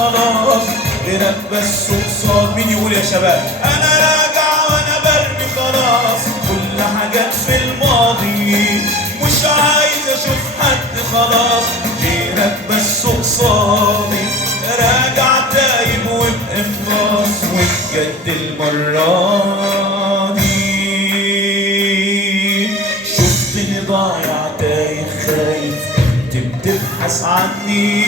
خلاص غيرك بس قصاد. مين يقول يا شباب؟ انا راجع وانا برمي خلاص كل حاجات في الماضي، مش عايز اشوف حد خلاص غيرك بس قصادي. راجع تايب وبإخلاص وبجد المرة دي. شفتني ضايع تايه خايف كنت بتبحث عني،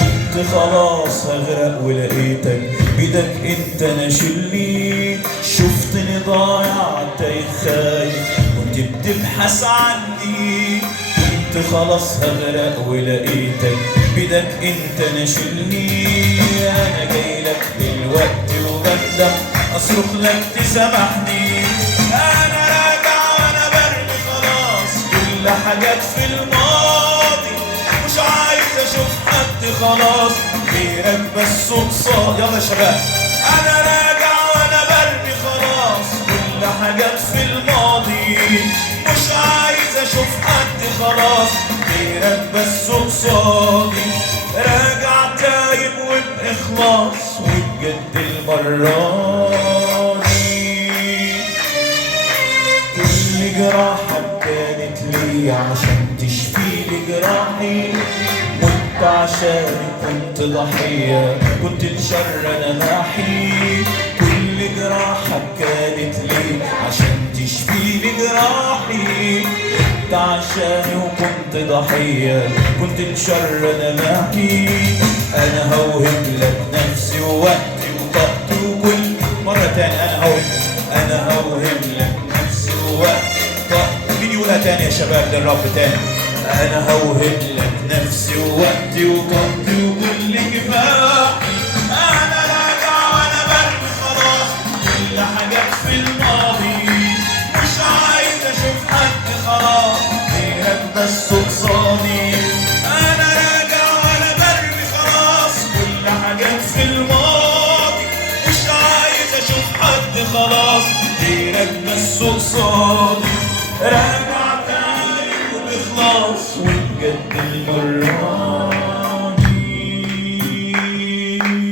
كنت خلاص هغرق ولقيتك بيدك انت ناشلني. شفتني ضايع تايه خايف كنت بتبحث عني، كنت خلاص هغرق ولقيتك بيدك انت ناشلني. انا جايلك دلوقتي وبندم اصرخ لك تسامحني. انا راجع وانا برمي خلاص كل حاجات في الماضي، مش عايز اشوف حد خلاص غيرك بس قصاد. يلا يا شباب. انا راجع وانا برمي خلاص كل حاجات في الماضي، مش عايز اشوف حد خلاص غيرك بس قصادي. راجع تايب وبإخلاص وبجد المرة دي. كل جراحك كانت لي عشان تشفيلي جراحي، مت عشاني كنت ضحية كنت الشر انا ماحي. كل جراحك كانت لي عشان تشفيلي جراحي، مت عشاني وكنت ضحية كنت الشر انا ماحي. انا هوهب لك نفسي ووقتي وطاقتي وكل مرة تاني. انا هوهب لك نفسي ووقتي وطاقتي. مين يقولها تاني يا شباب للرب تاني؟ انا هوهب لك نفسي ووقتي وطاقتي وكل كفاحي. انا راجع وانا برمي خلاص كل حاجات في الماضي، مش عايز اشوف حد خلاص غيرك بس قصادي. انا راجع وانا برمي خلاص كل حاجات في الماضي، مش عايز اشوف حد خلاص غيرك بس قصادي. راجع تايب وبإخلاص وبجد المرة